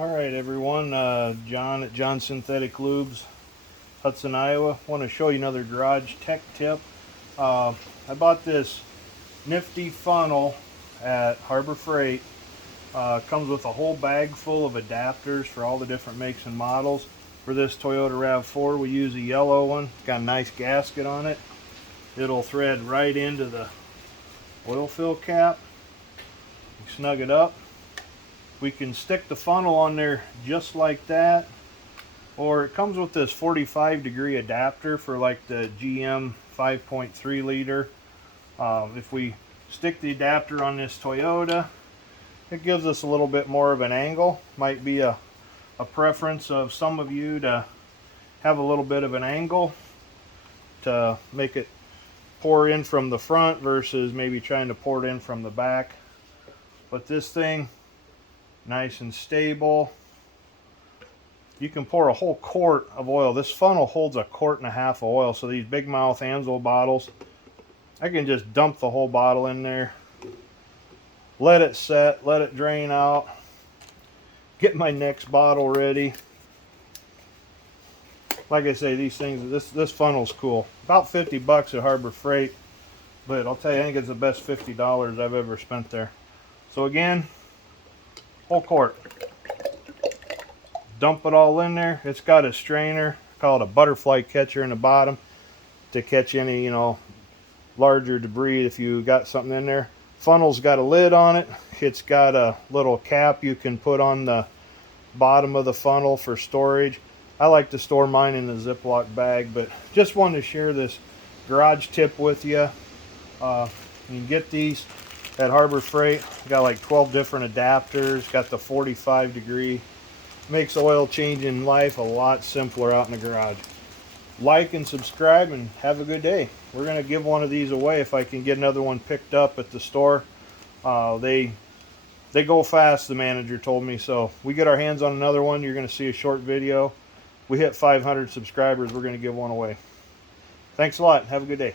Alright everyone, John at John Synthetic Lubes, Hudson, Iowa. Want to show you another garage tech tip. I bought this nifty funnel at Harbor Freight. Comes with a whole bag full of adapters for all the different makes and models. For this Toyota RAV4 we use a yellow one. It's got a nice gasket on it. It'll thread right into the oil fill cap. You snug it up. We can stick the funnel on there just like that, or it comes with this 45-degree adapter for like the GM 5.3 liter. If we stick the adapter on this Toyota, it gives us a little bit more of an angle. Might be a preference of some of you to have a little bit of an angle to make it pour in from the front versus maybe trying to pour it in from the back. But this thing, nice and stable. You can pour a whole quart of oil. This funnel holds a quart and a half of oil, so these big mouth Ansel bottles, I can just dump the whole bottle in there, let it set, let it drain out, get my next bottle ready. Like I say, these things, this funnel's cool. About 50 bucks at Harbor Freight, but I'll tell you, I think it's the best $50 I've ever spent there. So again, whole quart. Dump it all in there. It's got a strainer, call it a butterfly catcher in the bottom to catch any, larger debris if you got something in there. Funnel's got a lid on it. It's got a little cap you can put on the bottom of the funnel for storage. I like to store mine in a Ziploc bag, but just wanted to share this garage tip with you. You can get these at Harbor Freight. Got like 12 different adapters, got the 45-degree. Makes oil changing life a lot simpler out in the garage. Like and subscribe and have a good day. We're going to give one of these away if I can get another one picked up at the store. They go fast, the manager told me, so we get our hands on another one, you're going to see a short video. We hit 500 subscribers, we're going to give one away. Thanks a lot. Have a good day.